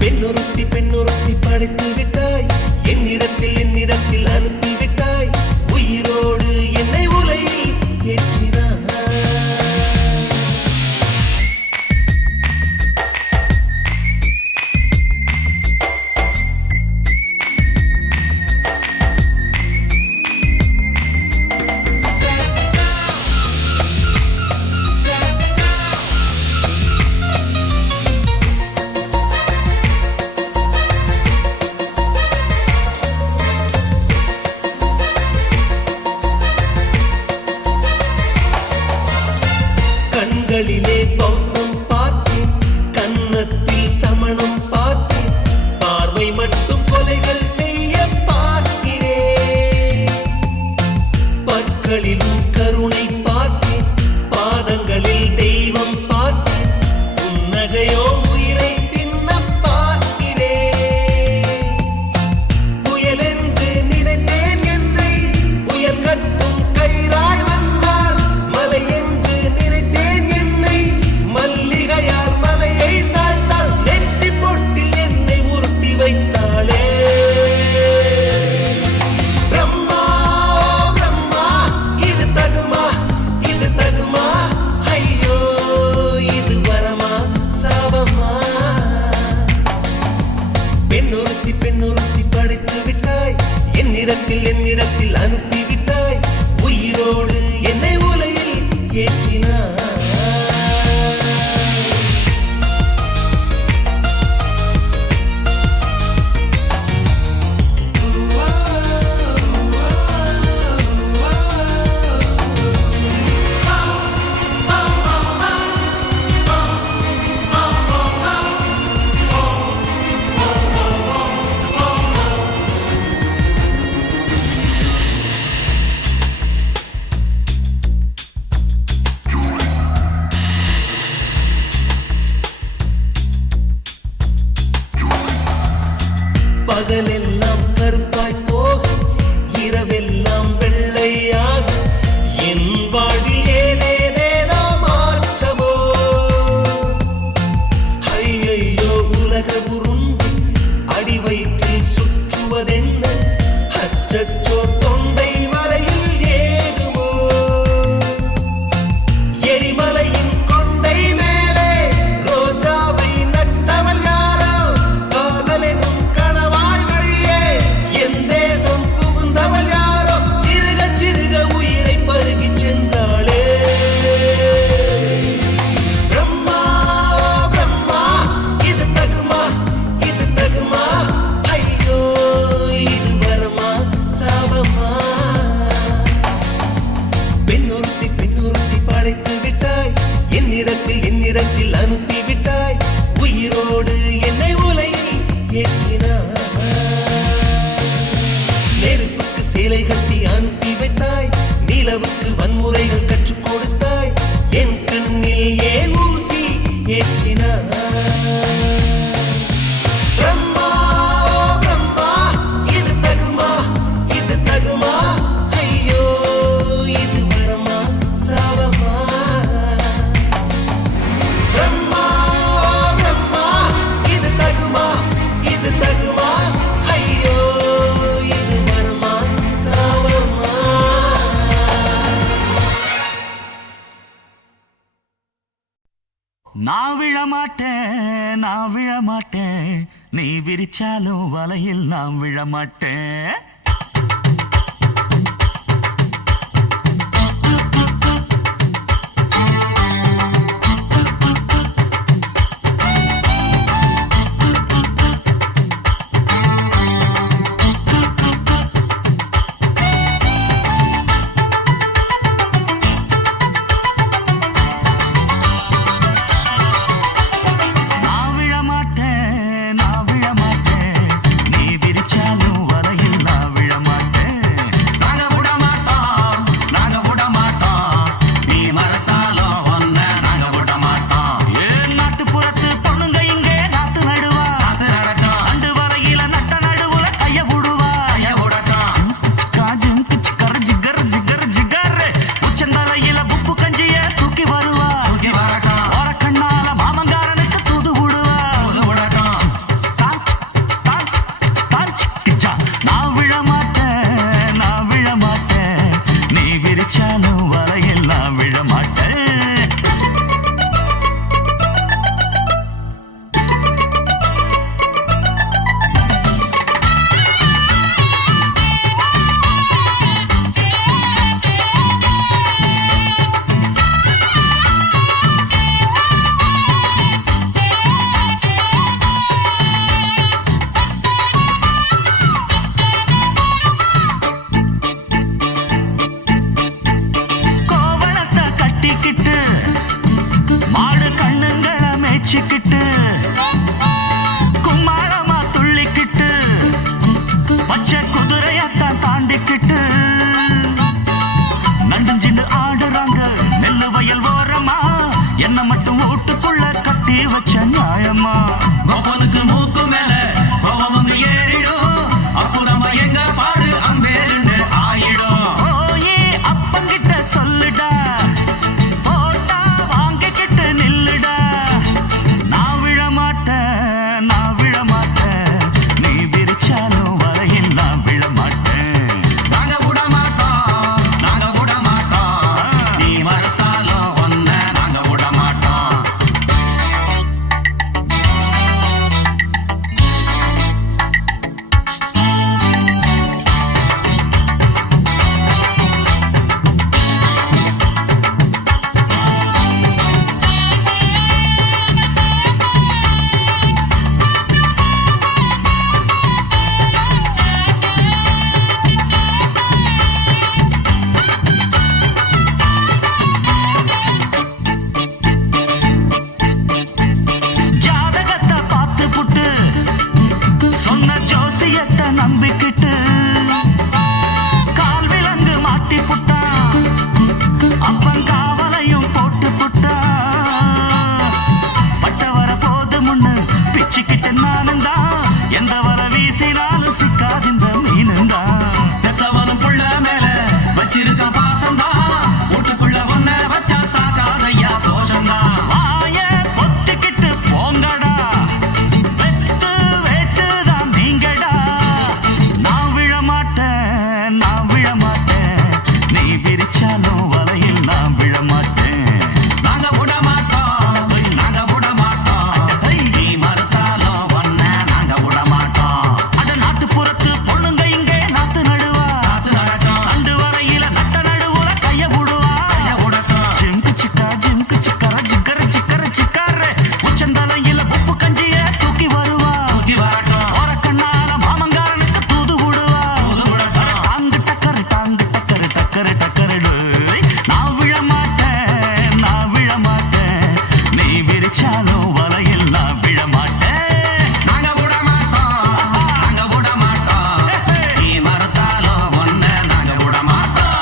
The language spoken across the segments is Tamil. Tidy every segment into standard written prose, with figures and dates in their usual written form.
பெண்ணொருத்தி பெண்ணொருத்தி படைத்து விட்டாய், என்னிடத்தில் அனுப்பிவிட்டாய், உயிரோடு என்னை உலையில் ஏற்றினாய். கண்களிலே பௌத்தம் பார்த்தேன், கன்னத்தில் சமணம் பார்த்தேன், பார்வை மட்டும் கொலைகள் செய்ய பார்க்கிறேன். பற்களிலும் கருணை பார்த்தேன், பாதங்களில் தெய்வம் பார்த்தேன், புன்னகையோ உயிரை தின்ன பார்க்கிறேன். புயல் என்று நினைத்தேன் என்னை, புயல் கட்டும் கயிறாய் வந்தால், மலை என்று நினைத்தேன் என்னை, மல்லிகையால் மலையை சாய்த்தால், நெற்றி பொட்டில் என்னை உருட்டி வைத்தாளே. பிரம்மா பிரம்மா, இது தகுமா, இது தகுமா, ஐயோ இது வரமா சாபமா. பெண்ணொருத்தி பெண்ணொருத்தி படைத்து விட்டாய், என்னிடத்தில் அனுப்பிவிட்டாய், உயிரோடு என்னை உலையில் ஏற்றினாய். பகலெல்லாம் கருப்பாய் போக, இரவெல்லாம் வெள்ளையாக, என் வாழ்வில் ஏதேதேதோ மாற்றமோ. ஐயையோ உலக உருண்டு அடி வயிற்றில் சுற்றுவதென்ன, அச்சச்சோ தொண்டை வரையில் ஏகுமோ. எரிமலையின் கொண்டை மேலே ரோஜாவை நட்டவள் யாரோ, காதலெனும் கணவாய் வழியே என் தேசம் புகுந்தவள் யாரோ, சிறுக சிறுக உயிரை பருகிச் சென்றாளே. பிரம்மா பிரம்மா, இது தகுமா, இது தகுமா, ஐயோ இது வரமா சாபமா. பெண்ணொருத்தி பெண்ணொருத்தி படைத்து விட்டாய், என்னிடத்தில் அனுப்பிவிட்டாய், உயிரோடு என்னை உலையில் ஏற்றினாய். நெருப்புக்கு சேலை கட்டி அனுப்பி வைத்தாய், நிலவுக்கு வன்முறைகள் கற்றுக் கொடுத்தாய், என் கண்ணில் ஏன் ஊசி ஏற்றினாய். பிரம்மா பிரம்மா, இது தகுமா, இது தகுமா, ஐயோ இது வரமா சாபமா. பிரம்மா பிரம்மா, இது தகுமா, இது தகுமா, ஐயோ இது வரமா சாபமா. நான் விழமாட்டேன், நான் விழமாட்டேன், நீ விரிச்சாலும் வலையில் நான் விழமாட்டேன். நான் விழமாட்டேன், நீ விரிச்சாலும் வலையில் நான் வீசினாலும் சிக்காதிந்த மீனுந்தான் பெத்தவனும் புள்ள மேல வச்சிருக்க பாசம்தான் வீட்டுக்குள்ள ஒன்ன வச்சா தாக்காதையா தோஷம்தான் வாய பொத்திக்கிட்டு போங்கடா வெட்டு வேட்டுதான் நீங்கடா நான் விழமாட்டேன் நீ விரிச்சாலும் வலையில் நான் விழமாட்டேன் நாங்க விட மாட்டோம் நீ மறுத்தாலும் ஒன்ன நாங்க விட மாட்டோம் அட நாட்டுப்புறத்து பொண்ணுங்க இங்கே நாத்து நடுவா அண்டு வரையில நட்ட நடுவுல கைய விடுவா ஜிம்கு சிக்கா ஜிக்கர சிக்காரு உச்சந்தலையில உப்பு கஞ்சிய தூக்கி வருவா ஓர கண்ணால மாமங்காரனுக்கு தூது விடுவா டாங்கு டக்கரு நான் விழமாட்டேன் நீ விரிச்சாலும் வலையில் நான் விழமாட்டேன் நாங்க விட மாட்டோம் நீ மறுத்தாலும் ஒன்ன நாங்க விட மாட்டோம்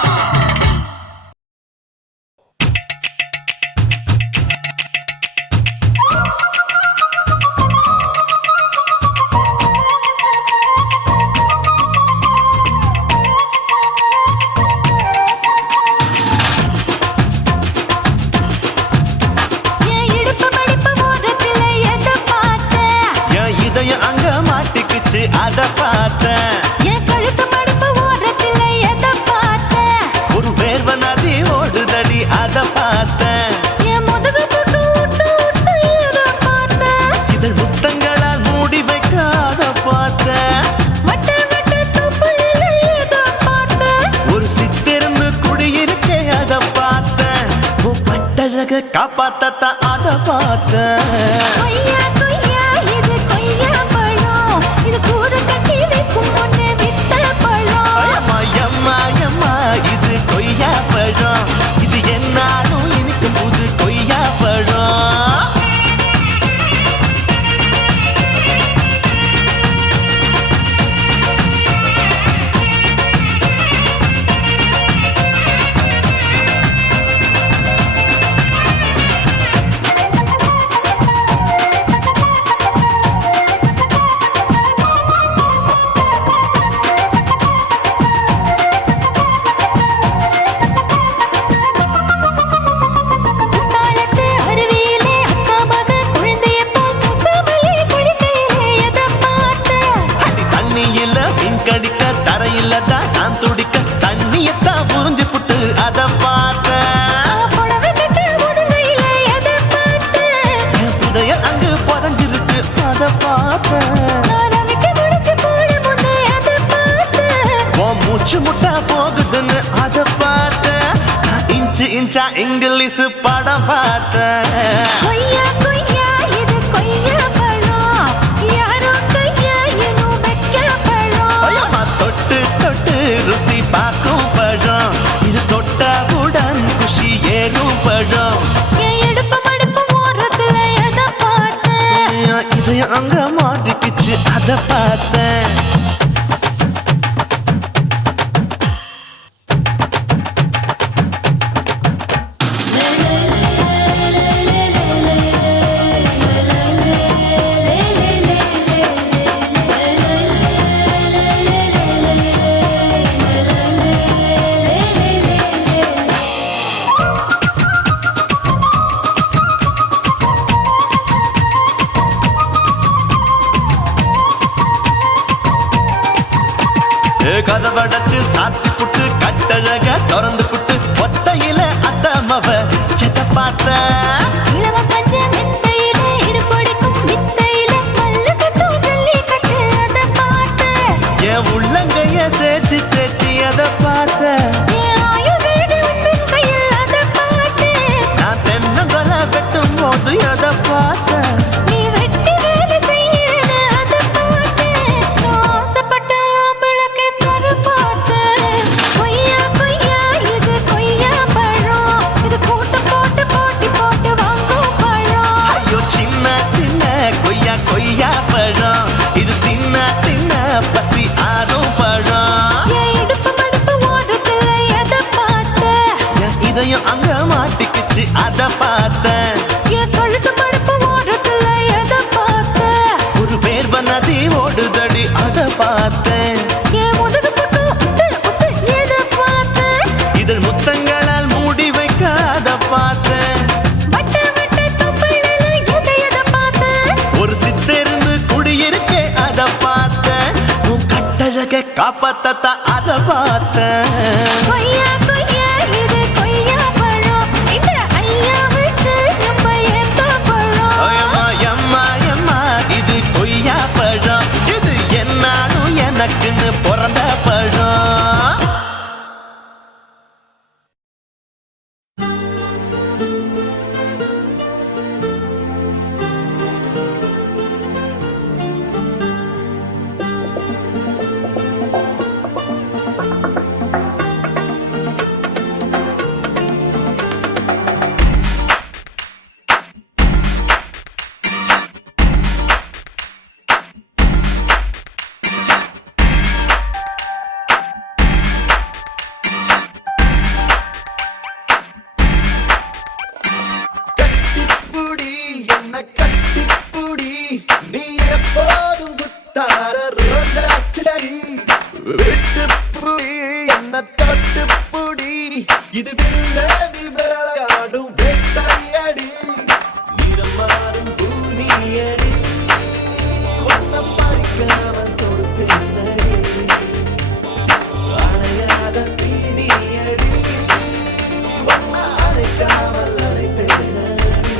என் இடுப்பு மடிப்பு ஓரத்துல எதை பார்த்தேன்? என் இதயம் அங்க மாட்டிக்கிச்சு அத பார்த்தேன் என் கழுத்து மடிப்பு ஓரத்துல எதை பார்த்தேன்? ஒரு வேர்வ நதி ஓடுதடி அத பார்த்தேன் என் முதுகு புட்டு ஊட்டு எதை பார்த்தேன்? இதழ் முத்தங்களால் மூடி வைக்க அத பார்த்தேன் வட்ட துப்புல எதை பார்த்தேன்? ஒரு சித்திருந்து குடியிருக்கே அத பார்த்தேன் உன் பட்டழக காப்பாத்தத்தான் அத பார்த்தேன் கொய்யா இது கொய்யா பழம். இது கூடு கட்டி வைக்கும் முன்னே வித்த பழம். எம்மா இது கொய்யா பழம் இது என்னாலும் எனக்கு புது கொய்யா பழம் குத்தாலத்து அருவியிலே அக்கா மக குழந்தைய போல் முத்தமல்லி குளிக்கையிலே எதை பார்த்தேன்? அடி தண்ணியில மீன் கடிக்க தரையில தான் நான் துடிக்க தண்ணியத்தான் புரிஞ்சு புட்டு அத பார்த்தேன் புடவை கட்ட முதுகையிலே எதை பார்த்தேன்? என் புதையல் அங்கு புதஞ்சிருக்கு அத பார்த்தேன் நான் அவிக்க முடிச்சு போட முன்னே எதை பார்த்தேன்? உன் மூச்சு முட்டா போகுதுன்னு அத பார்த்தேன் நான் இன்ச்சா இங்கிலீஷ் படம் பார்த்தேன் கொய்யா இது கொய்யா பழம். யாரோ கையா இன்னும் வைக்க பழம். ஐயம்மா, தொட்டு ருசி பார்க்கும் பழம் இது தொட்டவுடன் குஷி ஏறும் பழம் என் இடுப்பு மடிப்பு ஓரத்துல எதை பார்த்தேன்? என் இதயம் அங்க மாட்டிக்கிச்சு அத பார்த்தேன் கதவடைச்சு சாத்தி புட்டு கட்டழக திறந்து புட்டு ஒத்தையில அத்தமவ செத்த பார்த்த இளவ பஞ்ச மெத்தையிலே இடுப்பொடிக்கும் வித்தையிலே மல்லு கட்டும் ஜல்லி கட்டு அதை பார்த்தேன். என் உள்ளங்கைய தேய்ச்சி அத பார்த்த என் ஆயுர்வேத உந்தன் கையில் அதை பார்த்தேன். நான் தென்னங்கொலை வெட்டும் போது அத பார்த்த நீ வெட்டி வேலை செய்யறது அதை பார்த்தேன். நான் ஆசைப்பட்ட ஆம்பளுக்கு தர பார்த்தேன். கொய்யா இது கொய்யா பழம். இது போட்டு போட்டி போட்டு வாங்கும் பழம். ஐயோ சின்ன கொய்யா பழம் இது தின்ன பசி ஆறும் பழம் என் இடுப்பு மடிப்பு ஓரத்துல எதை பார்த்தேன்? என் இதயம் அங்க மாட்டிக்கிச்சு அத பார்த்தேன் என் கழுத்து மடிப்பு ஓரத்துல எதை பார்த்தேன்? ஒரு வேர்வ நதி ஓட ஓடுதடி அத பார்த்தேன். என் முதுகு பக்கம் உத்து உத்து எதை பார்த்தேன்? இதழ் முத்தங்களால் மூடி வைக்க அத பார்த்தேன். வட்ட வட்ட தொப்பையில எதை பார்த்தேன்? ஒரு சித்தெரும்பு குடியிருக்கே அத பார்த்தேன். உன் கட்டழக காப்பாத்தத்தான் அத பார்த்தேன். கொய்யா கொய்யா இது கொய்யா பழம், இந்த ஐயாவுக்கு ரொம்ப ஏத்த பழம். அம்மா அம்மா அம்மா இது கொய்யா பழம், இது என்னாலும் எனக்குன்னு பிறந்த பழம். கட்டிப்புடி என்ன கட்டிப்புடி, நீ எப்போதும் குத்தார ரோஜா செடி. விட்டுப்புடி என்ன தொட்டுப்புடி, இது வில்லதி விளையாடும் வெட்டையடி. நிறம் மாறும் பூனியடி, ஒன்ன பறிக்காமல் கொடுப்பேனடி. அணையாத தீனியடி, ஒன்ன அணைக்காமல் அணைப்பேனடி.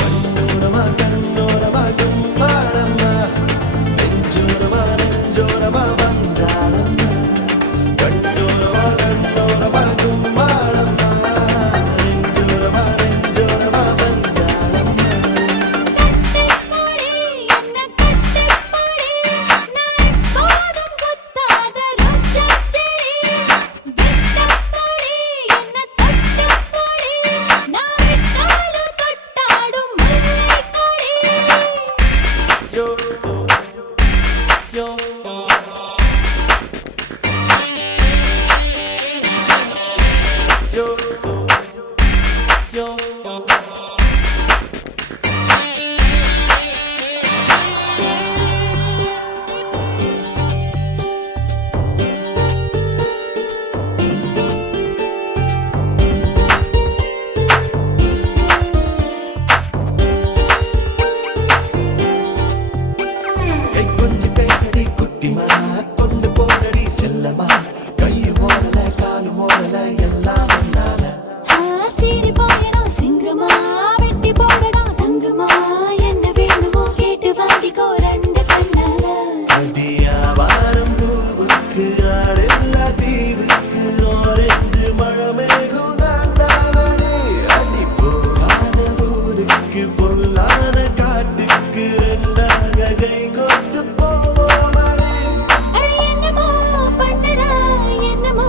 கண்ணோரமா கண்ணோரமா கும்பாளம்மா, நெஞ்சோரமா நெஞ்சோரமா வந்தாளம்மா. கண்ணோரமா கண்ணோரமா கும்பாளம்மா, நெஞ்சோரமா நெஞ்சோரமா வந்தாளம்மா. கட்டிப்புடி என்ன கட்டிப்புடி, நான் எப்போதும் குத்தாத ரோஜா செடி. விட்டப்புடி என்ன தொட்டுப்புடி, நான் விட்டாலும் தொட்டாடும் முல்லை கொடி. Yo, yo, yo, yo, yo. கொஞ்சி பேசடி குட்டிமா, கொண்டு போனடி செல்லமா. கையும் ஓடல காலும் ஓடல எல்லாம் என்னால. சீறி போயடா சிங்கமா, வெட்டி போடடா தங்கமா, என்ன வேணுமோ கேட்டு வாங்கிக்கோ ரெண்டு கண்ணால. அடியாவாரம் பூவுக்கு ஆடெல்லா தீவுக்கு ஆரஞ்சு மழமேகும் நான் தானே. அடி போகாத ஊருக்கு பொல்லாத காட்டுக்கு ரெண்டாக கை கோர்த்து போவோமடி. அட என்னமோ பண்ணுறா, என்னமோ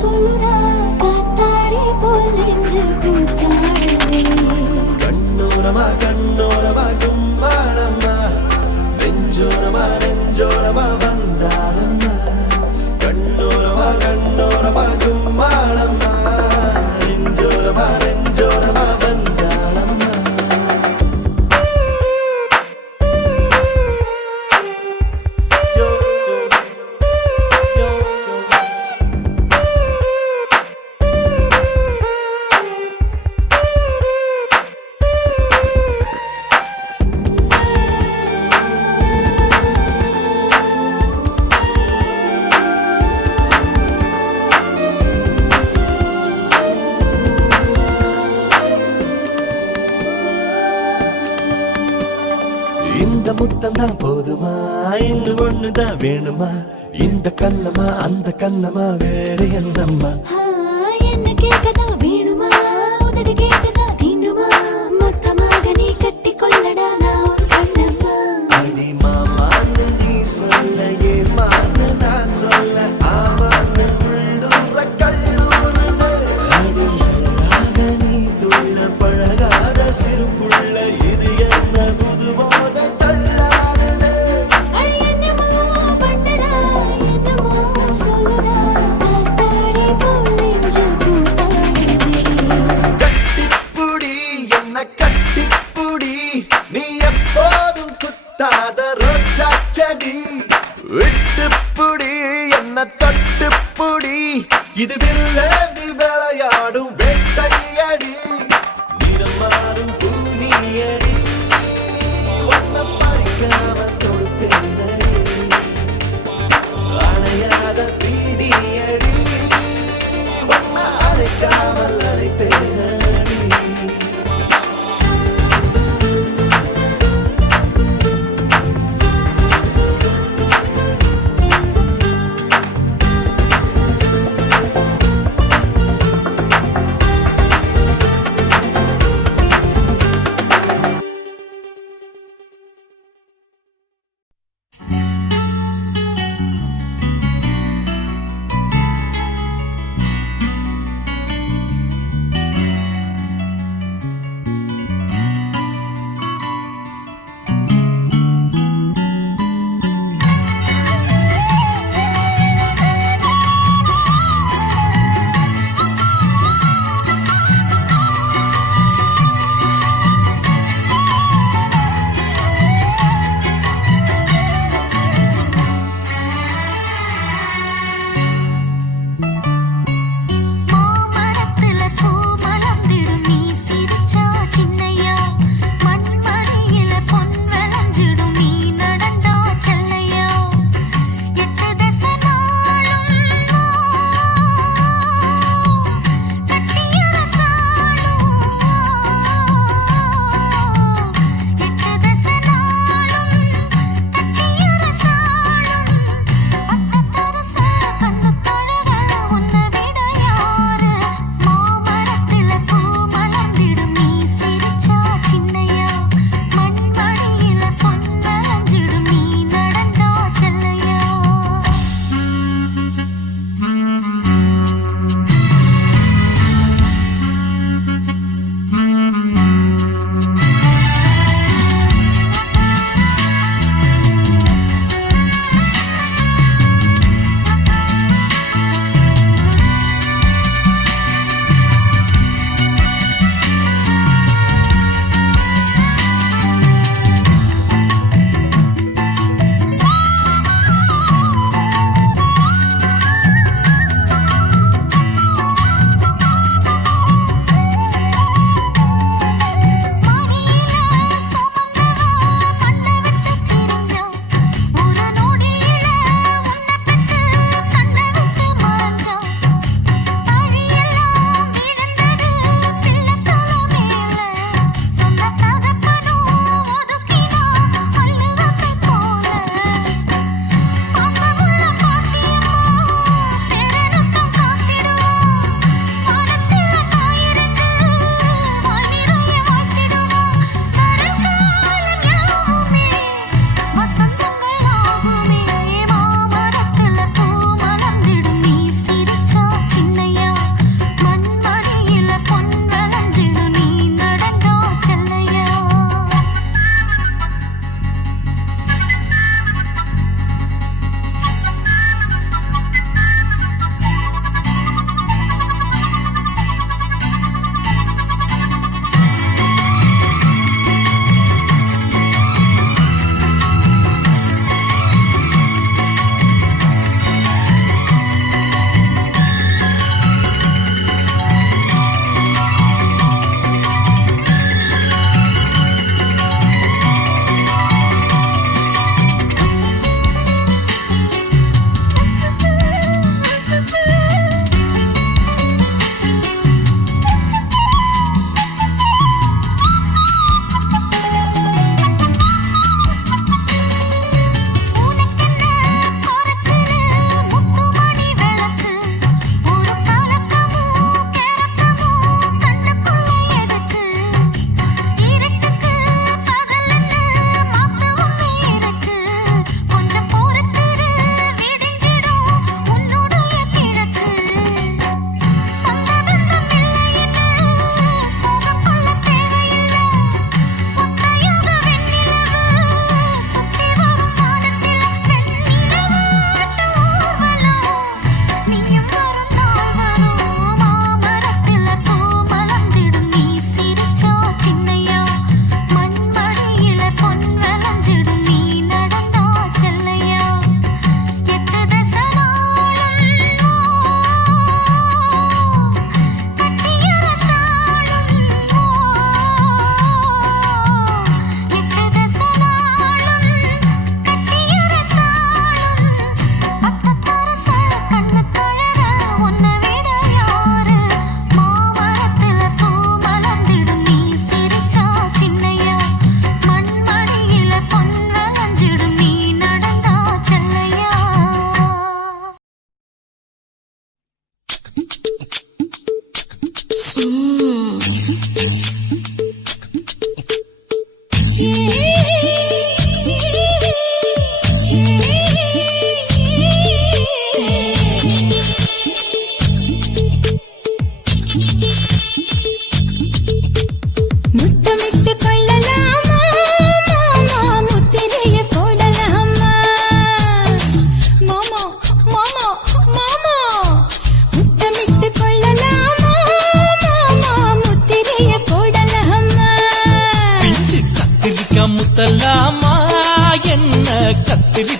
சொல்லுறா, காத்தாடி போல் நெஞ்சு கூத்தாடுதே. கண்ணோரமா கண்ணோரமா கும்பாளம்மா, நெஞ்சோரமா நெஞ்சோரமா வந்தாளம்மா. கண்ணோரமா கண்ணோரமா கும்பாளம்மா, நெஞ்சோரமா நெஞ்சோரமா வந்தாளம்மா. யோ யோ யோ இந்த முத்தம்தான் போதுமா, இன்னும் ஒண்ணுதான் வேணுமா? இந்த கண்ணமா அந்த கண்ணமா வேற என்னம்மா? என்ன கேட்கதா வேணுமா, உதடு கேட்கதா தீண்டுமா, மொத்தமாக நீ கட்டி கொள்ளடா நான் உன் கண்ணம்மா. அடி மாமான்னு நீ சொல்ல, ஏமான்னு நான் சொல்ல, ஆவான்னு உள்ளூர கல்லூருது. அடி அழகாக நீ துள்ள பழகாத சிறு புள்ள, இது என்ன புது போதை தள்ளாடுது. அட என்னமோ பண்ணுறா, என்னமோ சொல்லுறா, காத்தாடி போல் அடி விட்டுப்புடி என்ன தட்டுப்புடி இது வில்லதி விளையாடும் வேட்டையடி நிறம் மாறும் பூனியடி ஒன்ன பறிக்காமல் கொடுப்பேனடி அணையாத தீனியடி ஒன்ன அணைக்காமல் அணைப்பேனடி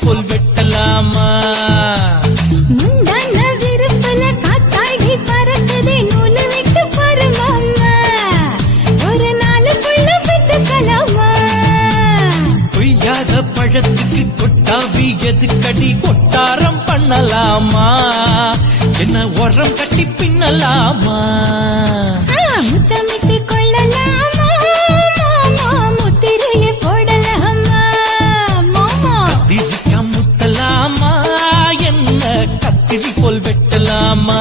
போல் வெட்டலாமா முந்தான விருப்பல காத்தாடி பறக்குதே நூலு விட்டு பருமாமா ஒரு நாளுக்குள்ள பெத்துக்கலாமா பொய்யாத பழத்துக்கு கொட்டாவி எதுக்கடி கொட்டாரம் பண்ணலாமா என்ன உரம் கட்டி பின்னலாமா முத்தமிட்டு கொள்ளலாமா மாமா முத்திரையை போடலாமா மாமா கத்திரிக்கா முத்தலாமா என்ன கத்திரி போல் வெட்டலாமா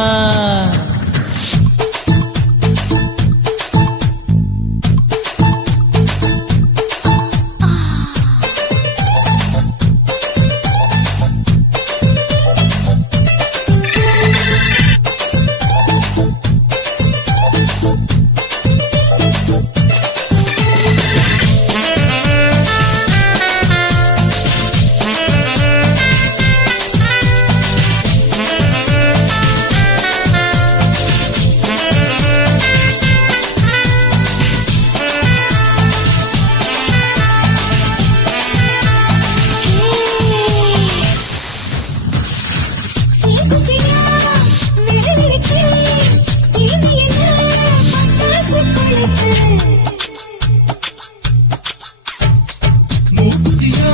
மூத்தியா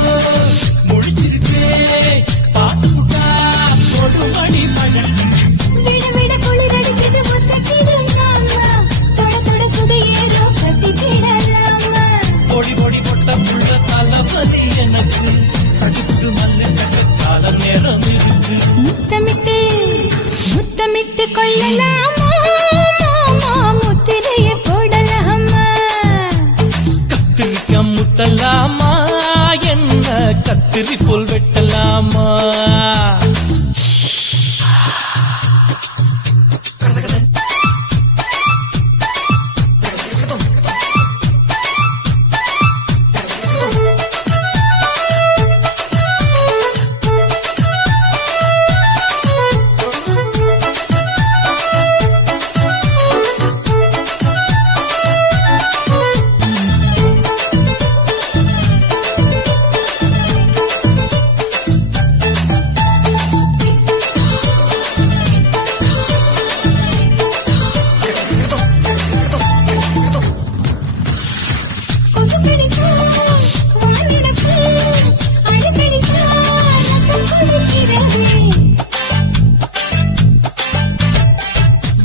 முடிச்சிருக்கே பாத்து புட்டா ஒரு மணி பழம் விட விட குளிர் அடிக்குது முத்தக்கிடும் மாமா தொட தொட சுதையேறோ கத்திக்கிடலாமா பொடி பொடி பொட்ட புள்ள தளபதி எனக்கு சடுக்கு மல்லு கட்டு கால நேரம் இருக்கு முத்தமிட்டு முத்தமிட்டு கொள்ளலாமா மாமா முத்திரையை போடலாமா கத்திரிக்கா முத்தலாமா என்ன கத்திரி போல் வெட்டலாமா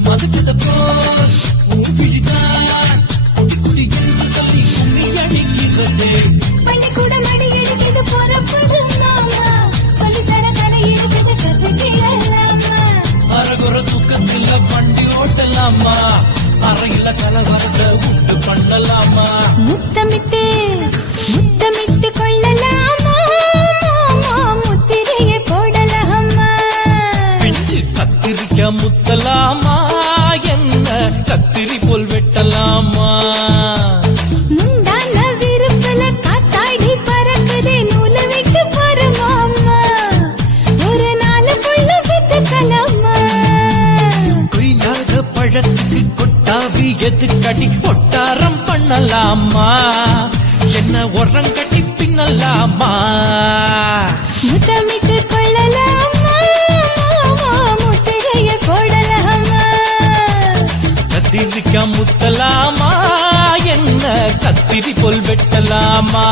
மதுக்கிட்ட போல் உன் பிடித்தான் குடி குடி என்று சொல்லி உன்னை அடிக்கிறது பள்ளிக்கூடம் அடி எடுக்குது போறப்பது மாமா சொல்லித்தர கலை இருக்குது கத்துக்கிடலாமா அரகுற தூக்கத்துல வண்டி ஓட்டலாமா அறையில கலவரத்தை உண்டு பண்ணலாமா முத்தமிட்டு முத்தமிட்டு கொள்ளலாமா மாமா முத்திரையை போடலாமா பிஞ்சு கத்திரிக்கா முத்தலாமா என்ன கத்திரி போல் வெட்டலாமா முந்தான விருப்பல காத்தாடி பறக்குதே நூலு விட்டு பருமாமா ஒரு நாளுக்குள்ள பெத்துக்கலாமா கொய்யாத பழத்துக்கு கொட்டாவி எதுக்கடி ஒட்டாரம் பண்ணலாமா என்ன உரம் கட்டி பின்னலாமா முத்தமிட்டு கொள்ளலாமா மாமா முத்திரையை போடலாமா கத்திரிக்கா முத்தலாமா என்ன கத்திரி போல் வெட்டலாமா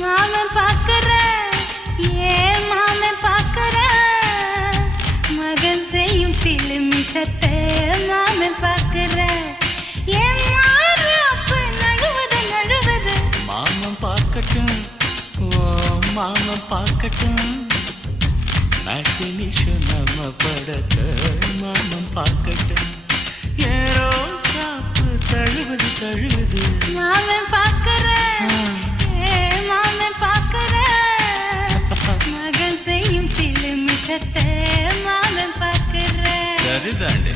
மாமன் பாக்குற ஏன் மாமன் பாக்குற மகன் செய்யும் சில மிஷத்தை மாமன் பாக்குற ஏன் மாறாப்பு நழுவது நழுவது மாமன் பார்க்கட்டும் ஓ மாமன் பார்க்கட்டும் நாட்டு நிஷம் நம்ம படத்தை மாமன் பார்க்கட்டும் ஏரோ சாப்பு தழுவது தழுவது மாமன் பாக்குற ஏன் மாமன் பாக்குற மகன் செய்யும் சில மிஷத்தை மாமன் பாக்குற சரிதாண்டி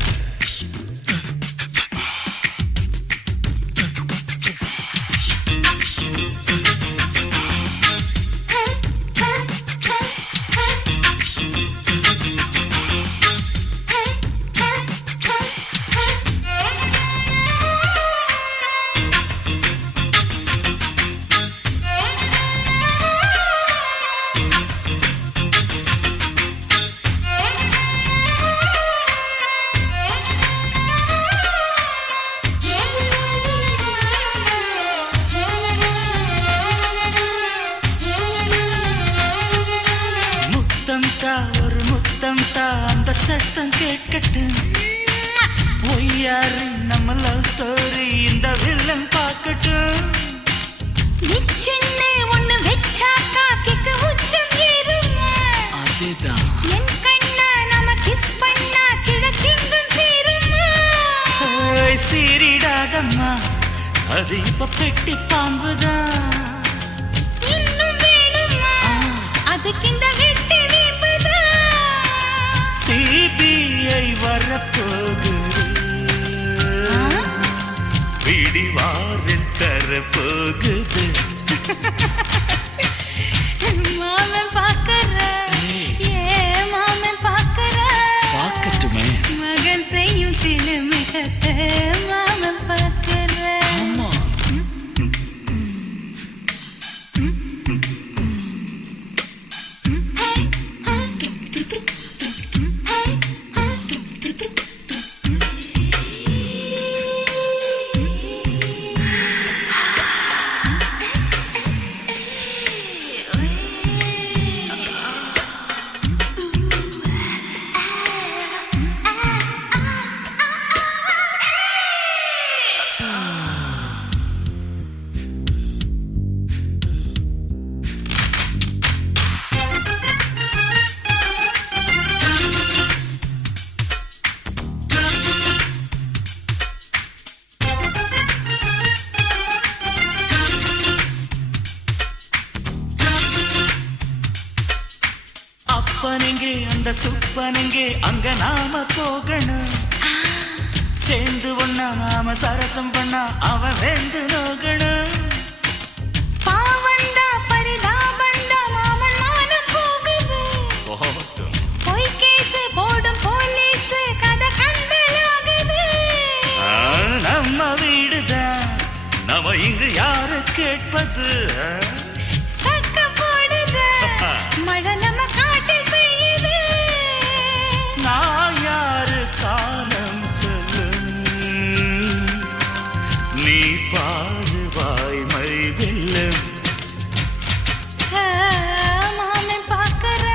ஒரு முத்தம் தா அந்த சத்தம் கேட்கட்டும் ஒய்யாரி நம்ம லவ் ஸ்டோரி இந்த வில்லன் பார்க்கட்டும் நிச்சயமே ஒண்ணு வெச்சா காக்கிக்கு உச்சம் ஏறுமா அதுதான் என் கண்ணா நாம கிஸ் பண்ணா கிடச்சிங்கும் சேருமா சீரிடாதம்மா அது இப்ப பெட்டி பாம்புதான் இன்னும் வேணுமா அதுக்கு இந்த வெட்டி வீம்புதா சிபிஐ வரப்போகுது பிடிவாரில் தரப்போகுது மாமன் பாக்குற ஏன் மாமன் பாக்குற பார்க்கட்டுமே மகன் செய்யும் சில மிஷத்தை மாமன் பாக்குற ஆமா அப்பனெங்கே அந்த சுப்பனெங்கே அங்க நாம போகணும் சேர்ந்து ஒண்ணா நாம சரசம் பண்ணா அவன் வெந்து நோகணும் பாவந்தா பரிதாபந்தா மாமன் மானம் போகுது பொய் கேஸ் போடும் போலீஸ் கதை கண்டலாகுது நம்ம வீடுதான் நம்ம இங்கு யாரு கேட்பது சக்க போடுது மழை நம்ம காட்டில் பெய்யுது நான் யாரு காலம் சொல்லும் நீ பாரு வாய்மை வெல்லும் மாமன் பாக்குற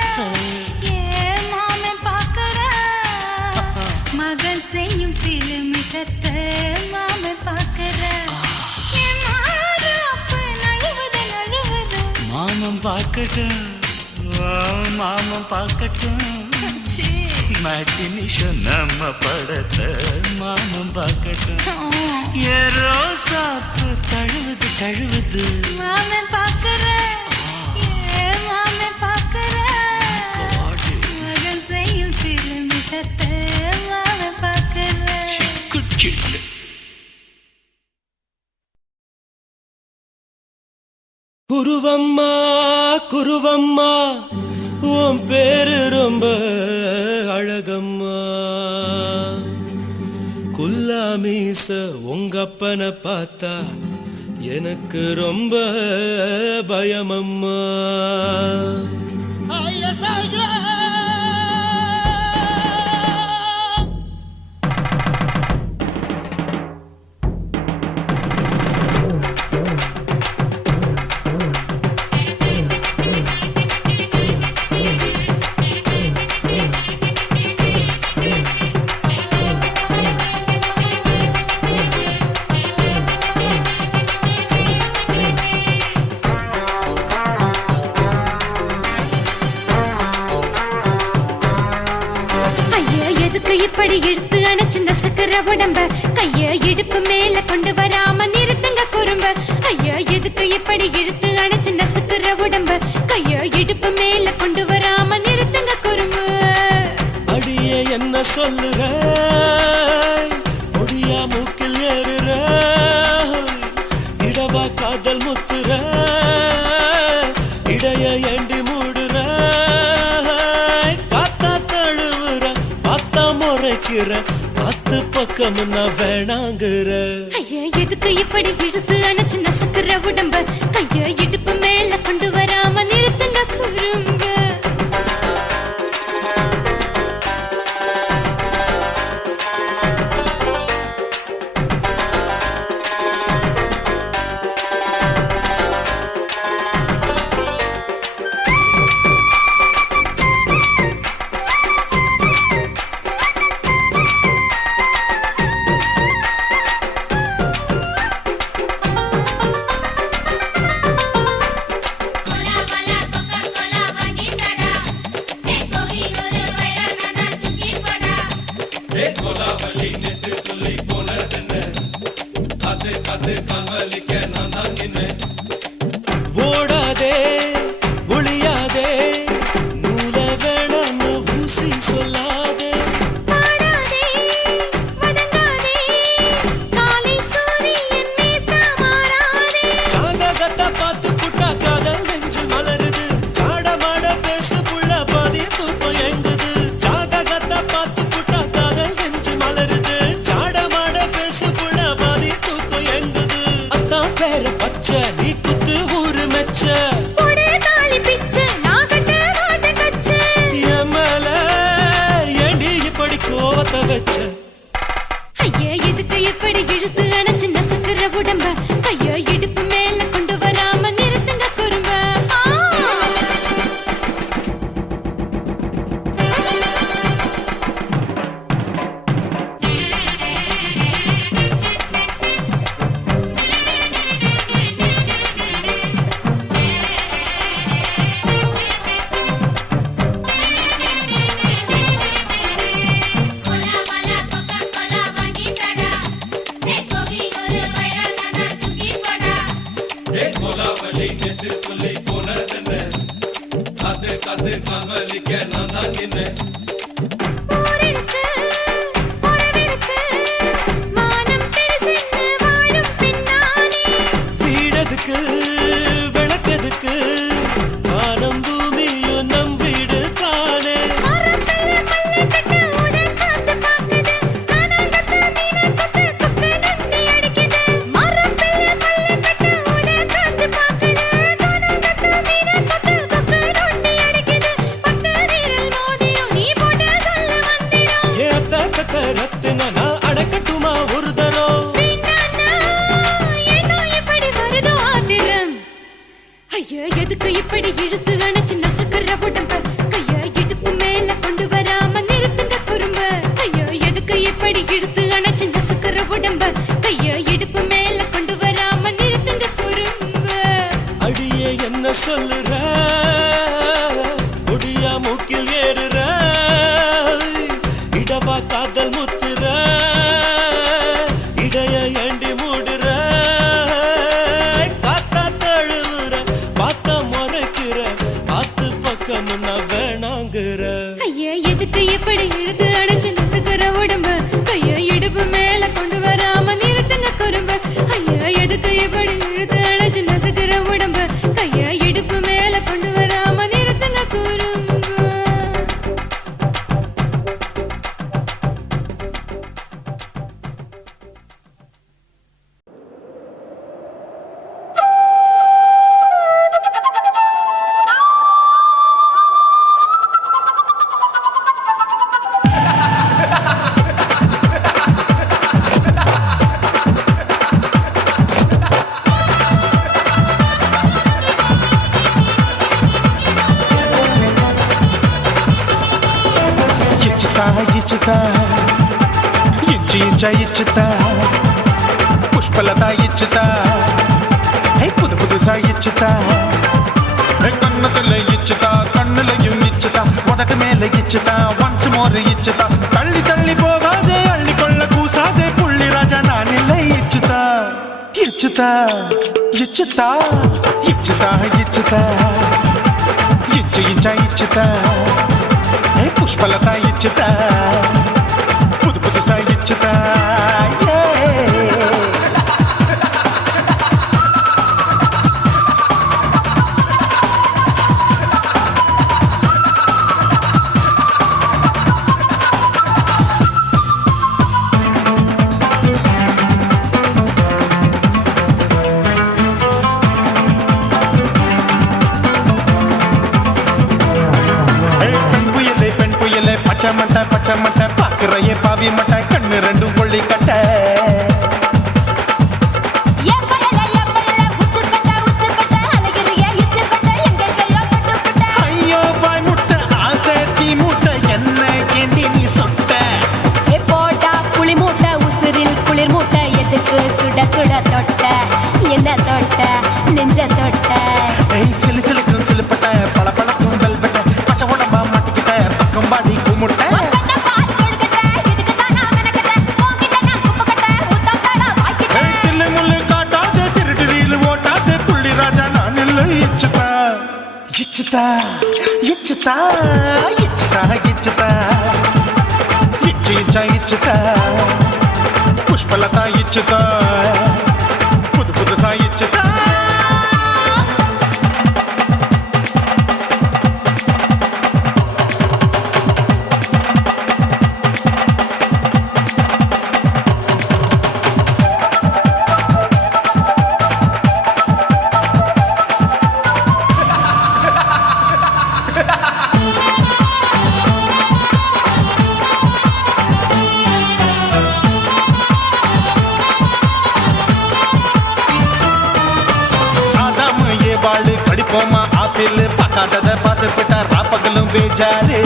ஏன் மாமன் பாக்குற மகன் செய்யும் சில மிஷத்தை மாமன் பாக்குற என் மாறாப்பு நழுவது நழுவது மாமன் பார்க்கட்டும் மாமன் பார்க்கட்டும் மாட்டி நிஷம் நம்ம படத்தை மாமன் பார்க்கட்டும் ஏரோ சாப்பு தழுவுது தழுவுது மாமன் பாக்குற ஏன் மாமன் பாக்குற மகன் செய்யும் சில மிஷத்தை மாமன் பாக்குற சிக்கு சிட்டு குருவம்மா குருவம்மா உன் பேரு ரொம்ப அழகம்மா. குல்லாமீச உங்கப்பனை பார்த்தா எனக்கு ரொம்ப பயமம்மா. இப்படி இழுத்து அணைச்சு நசுக்கிற உடம்ப கைய இடுப்பு மேல கொண்டு வராம நிறுத்துங்க குறும்ப. ஐயா எதுக்கு இப்படி இழுத்து அணைச்சு நசுக்கிற உடம்ப கைய இடுப்பு மேல கொண்டு வராம நிறுத்துங்க குறும்பு. அடிய என்ன சொல்லுற பொடியா மூக்கில் ஏறுற இடவா காதல் முத்துற இடைய ஏண்டி மூடுற காத்தா தழுவுற பார்த்தா முறைக்கிற பத்து பக்கம் நான் வேணாங்குற. ஐயா எதுக்கு இப்படி இழுத்து அணைச்சு நசுக்கிற உடம்ப கைய இடுப்பு மேல கொண்டு வராம நிறுத்துங்க குறும்ப. ஓடாதே ஒளியாதே நூல வேணான்னு ஊசி சொல்லாதே சாதகத்தை பார்த்து புட்டா காதல் நெஞ்சு மலருது சாடமாட பேசு புள்ள பாதி தூக்கம் எங்குது. சாதகத்தை பார்த்து புட்டா காதல் நெஞ்சு மலருது சாடமாட பேசு புள்ள பாதி தூக்கம் எங்குது. அத்தான் பேர பச்சை நீ குத்து ஊரு மெச்ச என் மேல ஏண்டி இப்படி கோவத்தை வச்ச. ஐயா எதுக்கு இப்படி இழுத்து அணைச்சு நசுக்கிற உடம்ப கைய இடுப்பு மேல கொண்டு வராம நிறுத்துங்க குறும்ப. ஊரிருக்கு, உறவிருக்கு, மானம் பெருசென்னு வாழும் பின்னானே. வீடதுக்கு விளக்கதுக்கு வானம் பூமியும் நம் வீடு தானே. மரத்துல மல்லி கட்டு உதர் காத்து பாக்குது, கானாங்கத்து மீனா கொத்து கொக்கு நொண்டி அடிக்குது. மரத்துல மல்லி கட்டு உதர் காத்து பாக்குது, கானாங்கத்து மீனா கொத்து கொக்கு நொண்டி அடிக்குது. பட்டு வீரல் மோதிரம் நீ போட்டு சொல்ல வந்திடும். ஏ அத்த கத்த ரத்தின நான் அடக்கட்டுமா ஒரு தரம். வீணானா, ஏனோ இப்படி வருதோ ஆத்திரம். ஐயா எதுக்கு இப்படி இழுத்து அணைச்சு நசுக்கிற உடம்ப கைய இடுப்பு மேல கொண்டு வராம நிறுத்துங்க குறும்ப. ஐயா எதுக்கு இப்படி இழுத்து அணைச்சு நசுக்கிற உடம்ப கைய இடுப்பு மேல கொண்டு வராம நிறுத்துங்க குறும்ப. அடியே என்ன சொல்லுற ஒடியா மூக்கில் ஏறுற இடவா காதல் முத்துற இடைய ஏண்டி மூடுற காத்தா தழுவுற பார்த்த முறைக்கிற பார்த்து பக்கம் நான் வேணாங்குற. ஐயா எதுக்கு இப்படி இழுத்து அணைச்சு நசுக்கிற உடம்ப கைய இடுப்பு மேல கொண்டு வராம நிறுத்துங்க குறும்ப. ஐயா எதுக்கு இப்படி இழுத்து அணைச்சு நசுக்கிற உடம்ப கைய ఇచ్చుతా ఇంచి ఇంచా ఇచ్చుతా పుష్పలత ఇచ్చుతా புது புதுசா இச்சுதா கண்ணத்துல இச்சுதா கண்ணுலையும் இச்சுதா உதட்டு மேல இச்சுதா ஒன்ஸ் மோர் இச்சுதா தள்ளி தள்ளி போகாதே அள்ளி கொள்ள கூசாதே புள்ளி ராஜா நான் இல்லை இச்சுதா இச்சுதா இச்சுதா இச்சுதா இச்சுதா இச்சு இச்சா இச்சுதா புஷ்பலதா இச்சுதா புது புதுசா இச்சுதா பச்சை மட்டை பாக்குறையே பாவி மட்டை கண்ணு ரெண்டும் கொள்ளி கட்ட ஐயோ வாய் முட்டை ஆசை தீ முட்டை என்ன கேண்டி நீ சொட்ட போட்டா புளி மூட்டை உசுரில் குளிர் மூட்டை எதுக்கு சுட சுட தொட்ட என்ன தொட்ட நெஞ்ச தொட்ட சிலு சிலுக்கும் சிலுப்பட்ட பல பழக்கும் வெல்வெட்ட பச்சை உடம்பா மாட்டிக்கிட்ட பக்கம் பாடி குமுட்ட இச்சுதா இச்சுதா இச்சுதா இச்சுதா இச்சு இச்சா இச்சுதா புஷ்பலதா இச்சுதா புது புதுசா இச்சுதா படிப்போமா ஆப்பிள் பார்க்காதத பார்த்து விட்டா ராப்பகலும் பேஜாரு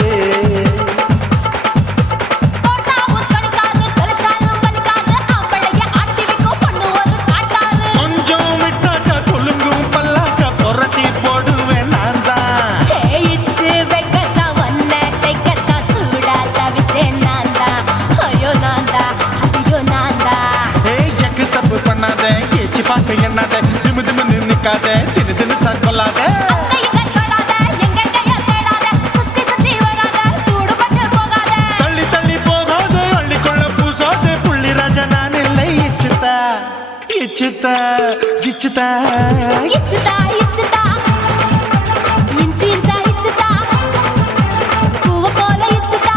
கொஞ்சம் விட்டாக்க கொலுங்கும் பல்லாக்க புரட்டி போடுவேன் நான் தான் வைக்கத்தான் வந்த தைக்கத்தான் சூடா தவிச்சேன் நான் தான் ஐயோ நான் தான் ஐயோ நான் தான் எக்கு தப்பு பண்ணாத ஏச்சு பார்க்க எண்ணாத திமு திமு நிக்காத தினு தினு சாக்கொள்ளாத தள்ளி தள்ளி போகாத அள்ளி கொள்ள பூசாத புள்ளி ராஜா நான் இல்லை இச்சுதா இச்சுதா இச்சுதா இச்சுதா இச்சுதா இஞ்சி இஞ்சா இச்சுதா பூவ போல இச்சுதா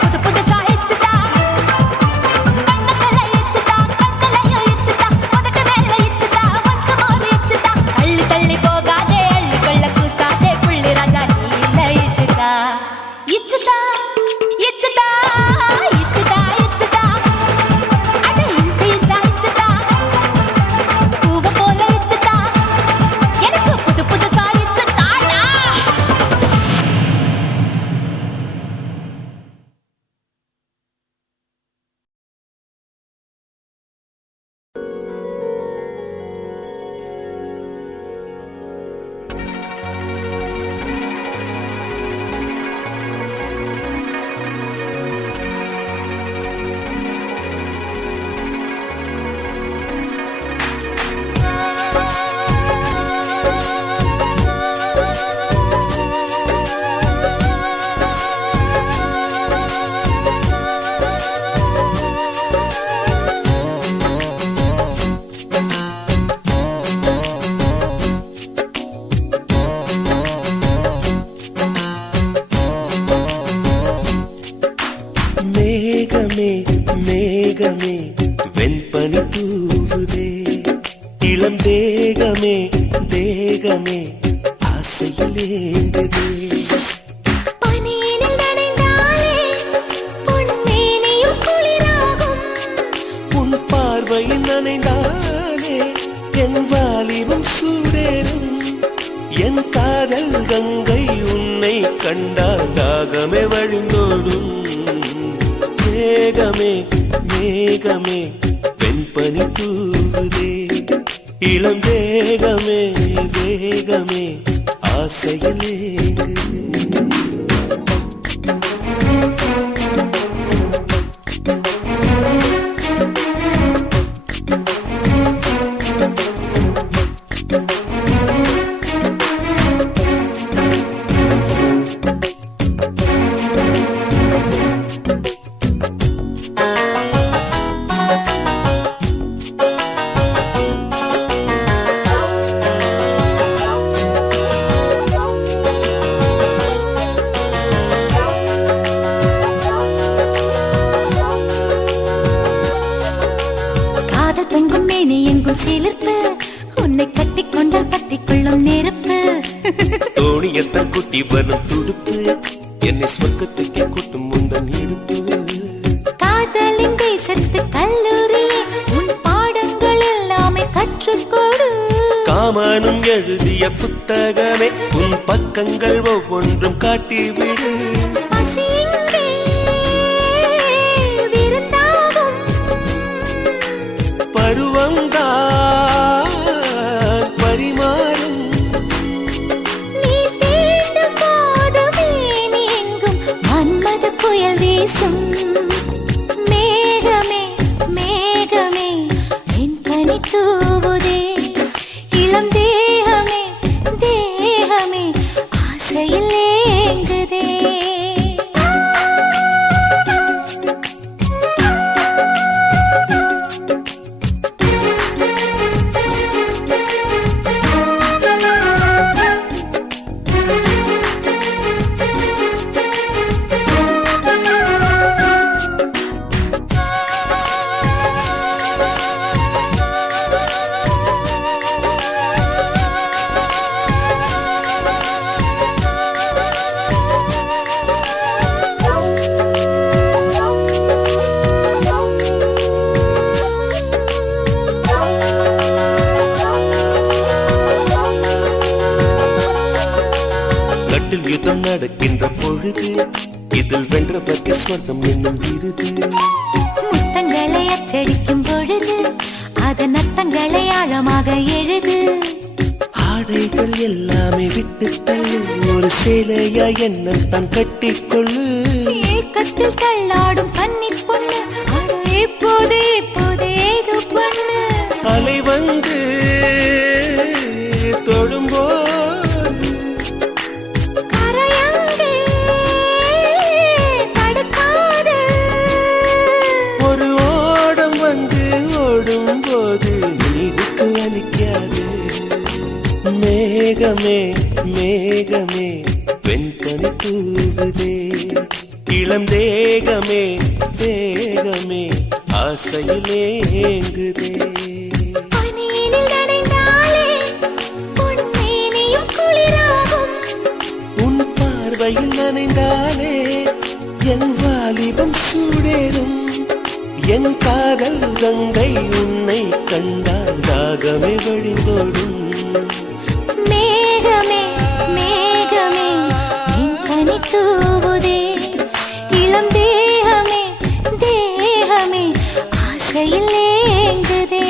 புது புதுசா இச்சுதா கண்ணத்துல இச்சுதா கண்ணலையும் இச்சுதா உதட்டு மேல இச்சுதா வம்ச மோர் இச்சுதா தள்ளி தள்ளி போகாதே அள்ளி கொள்ள கூசாதே புள்ளி ராஜா நீ இல்ல இச்சுதா இச்சுதா இச்சுதா இச்சுதா இச்சுதா அட இஞ்சி இஞ்சா இச்சுதா பூவ போல இச்சுதா எனக்கு புது புதுசா இச்சுதாடா மேகமே மேகமே வெண்பனி தூவுதே இளம் தேகமே தேகமே ஆசையில் ஏங்குதே பனியில் நனைந்தாலே பொன்மேனியும் குளிராகும் உன் பார்வையில் நனைந்தாலே என் வாலிபம் சூடேறும் என் காதல் கங்கை உன்னை கண்டால் தாகமே வழிந்தோடும் மேகமே மேகமே வெண்பனி தூவுதே இளம் வேகமே வேகமே ஆசையிலே தோணியத்தான் குட்டி வரும் துடுப்பு என்னை சொர்க்கத்துக்கே கூட்டும் முந்தன் இடுப்பு காதலின் தேசத்து கல்லூரியே உன் பாடங்கள் எல்லாமே கற்றுக்கொடு காமனும் எழுதிய புத்தகமே உன் பக்கங்கள் ஒவ்வொன்றும் காட்டிவிடு பருவம்தான் பரிமாறும் நீ தீண்டும் போதுமே நீ எங்கும் மன்மத புயல் வீசும் மேகமே மேகமே என் பனி தூவுதே இளம் தேகமே தேகமே ஆசையில் ஏங்குதே யுத்தம் நடக்கின்ற பொழுது இதில் வென்றவர்க்கு ஸ்வர்க்கம் என்னும் விருது முத்தங்களை அச்சடிக்கும் பொழுது அதன் அர்த்தங்களை ஆழமாக எழுது ஆடைகள் எல்லாமே விட்டு தள்ளு ஒரு சேலையா என்ன தான் கட்டிக்கொள்ளு ஏக்கத்தில் தள்ளாடும் கன்னி பொண்ணு இப்போதே இப்போதே ஏதோ பண்ணு அலை வந்து தொடும்போது மேகமே மேகமே வெண்பனி தூவுதே இளம் தேகமே தேகமே ஆசையிலே ஏங்குதே பனியில் நனைந்தாலே பொன்மேனியும் குளிராகும் உன் பார்வையில் நனைந்தாலே என் வாலிபம் சூடேறும் என் காதல் கங்கை உன்னை கண்டால் தாகமே வழிந்தோடும் மேகமே மேகமே என் பனி தூவுதே இளம் தேகமே தேகமே ஆசையில் ஏங்குதே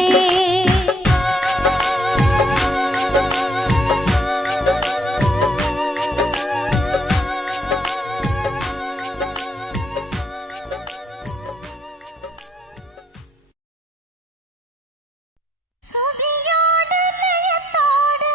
சுதியோடு லயத்தோடு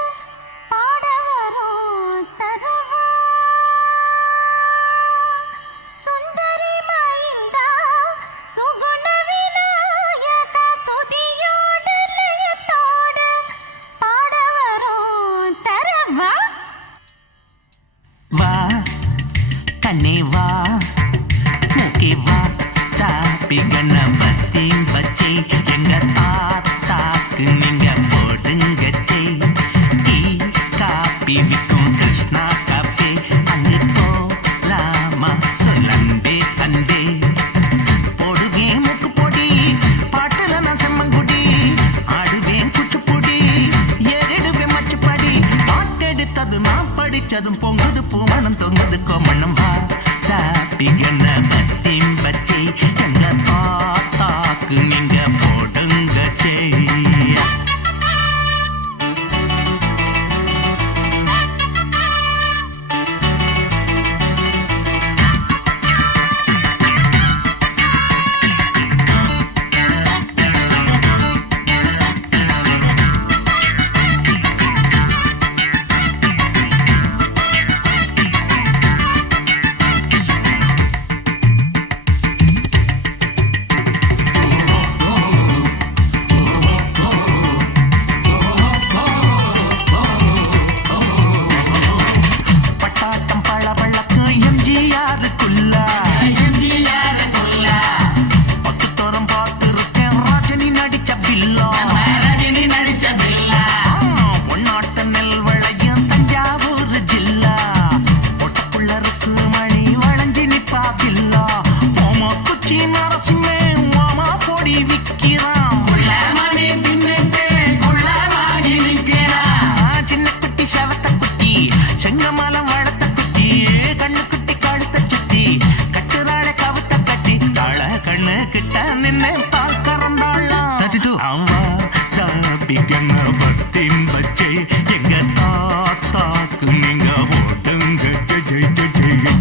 காப்பிக்கண்ண பத்தின் பச்சை எங்க தாத்தாக்கு நீங்க ஓட்டுங்க ஜெய் ஜெய் ஜெய்.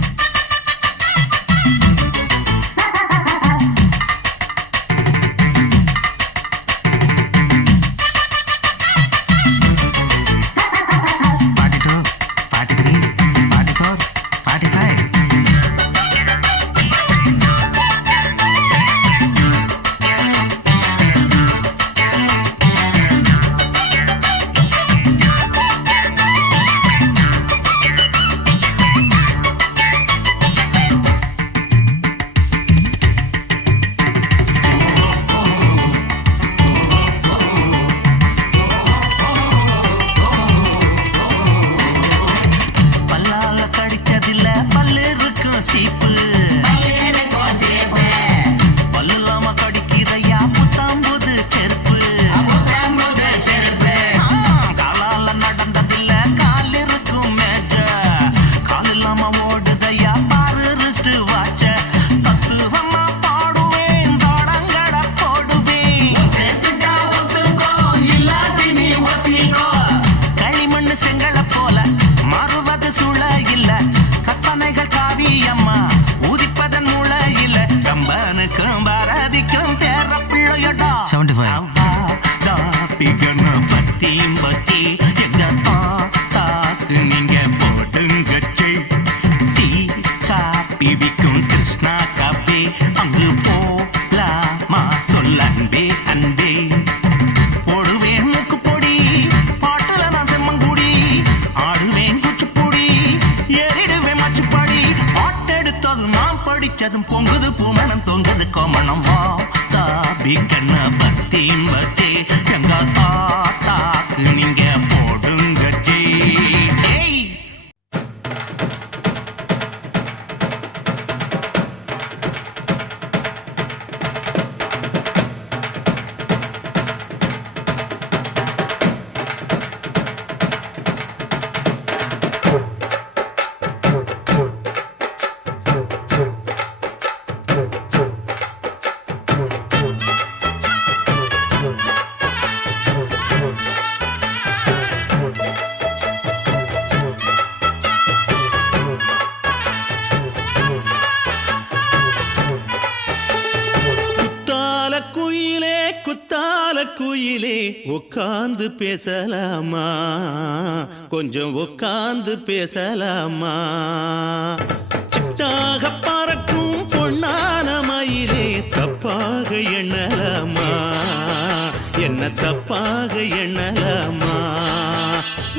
படிச்சதும் பொங்குது பூமணம் தொங்குது கோமணம் வா தாபி கண்ண பத்தியும் பத்தி எங்க தாத்தாக்கு நீங்க போடுங்க ஜெய். குயிலே உட்கார்ந்து பேசலாமா, கொஞ்சம் உட்கார்ந்து பேசலாமா. சிட்டாக பறக்கும் பொன்னான மயிலே தப்பாக எண்ணலாமா, என்ன தப்பாக எண்ணலாமா.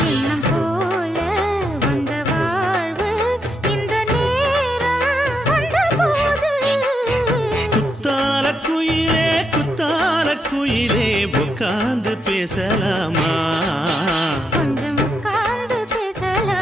எண்ணம் போல வந்த வாழ்வு இந்த நேரம் வந்தபோது குத்தால குயிலே குத்தால குயிலே உட்கார்ந்து பேசலாமா, கொஞ்சம் உட்கார்ந்து பேசலாமா.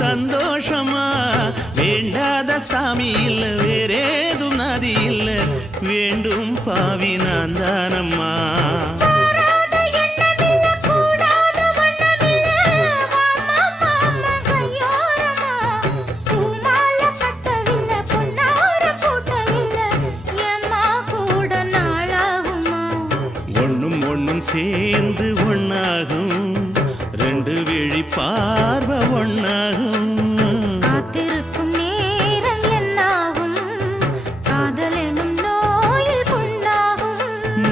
சந்தோஷமா வேண்டாத சாமி இல்ல வேறேதும் நதி இல்ல வேண்டும் பாவி நான் தானம்மா. ஒண்ணும் ஒண்ணும் சேர்ந்து ஒன்னாகும், ரெண்டு விழி பார்வை ஒன்னாகும். காத்திருக்கும் நேரம் என்னாகும், காதல் எனும் நோயில் புண்ணாகும்.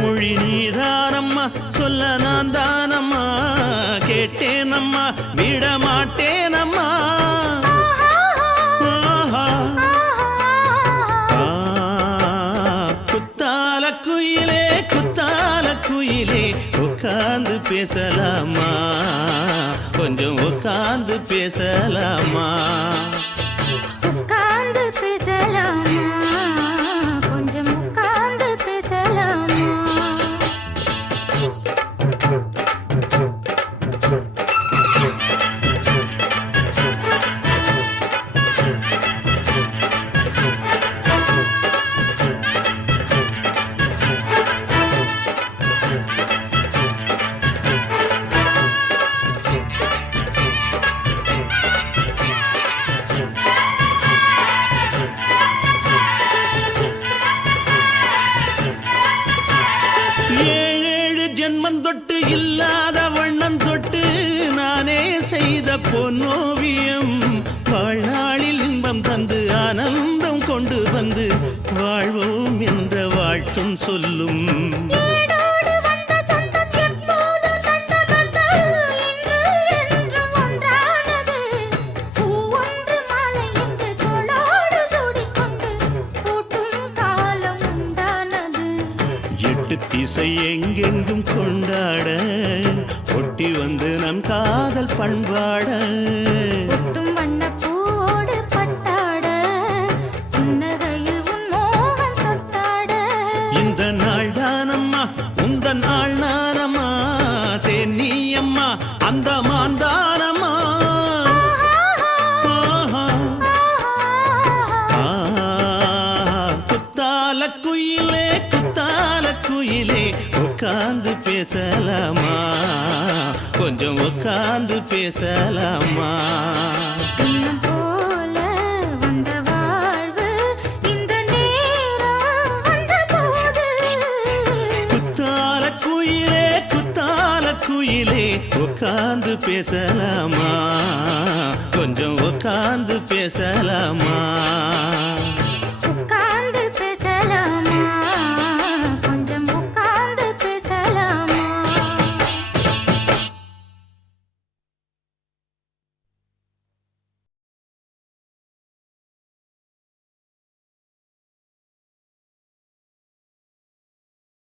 மொழி நீதானம்மா சொல்ல நான் தானம்மா, கேட்டேனம்மா விட மாட்டேனம்மா. குத்தால குயிலே குத்தால குயிலே உட்கார்ந்து பேசலாமா, கொஞ்சம் உட்கார்ந்து பேசலாமா, உட்கார்ந்து பேசலாமா. தொட்டு இல்லாத வண்ணம் தொட்டு நானே செய்த பொன்னோவியம் வாழ்நாளில் இன்பம் தந்து ஆனந்தம் கொண்டு வந்து வாழ்வோம் என்ற வாழ்த்தும் சொல்லும் ஏடோடு வந்த சொந்தம் எப்போது தந்த பந்தம் இன்று என்றும் ஒன்றானது பூ ஒன்று மாலை என்று தோளோடு சூடிக்கொண்டு பூட்டும் காலம் உண்டானது எட்டு திசை எங்கெங்கும் கொண்டாட ஒட்டி வந்து நம் காதல் பண்பாட ஒட்டும் வண்ணப் பூவோடு பட்டாட புன்னகையில் உன் மோகம் தொட்டாட இந்த நாள் தானம்மா உந்த நாள் நானம்மா தேனி அம்மா அந்த மாந்தானம்மா குத்தால குயிலே உட்கார்ந்து பேசலாமா கொஞ்சம் உட்கார்ந்து பேசலாமா இன்னும் போல வந்த வாழ்வு இந்த நேரம் வந்தபோது குத்தால குயிலே உட்கார்ந்து பேசலாமா கொஞ்சம் உட்கார்ந்து பேசலாமா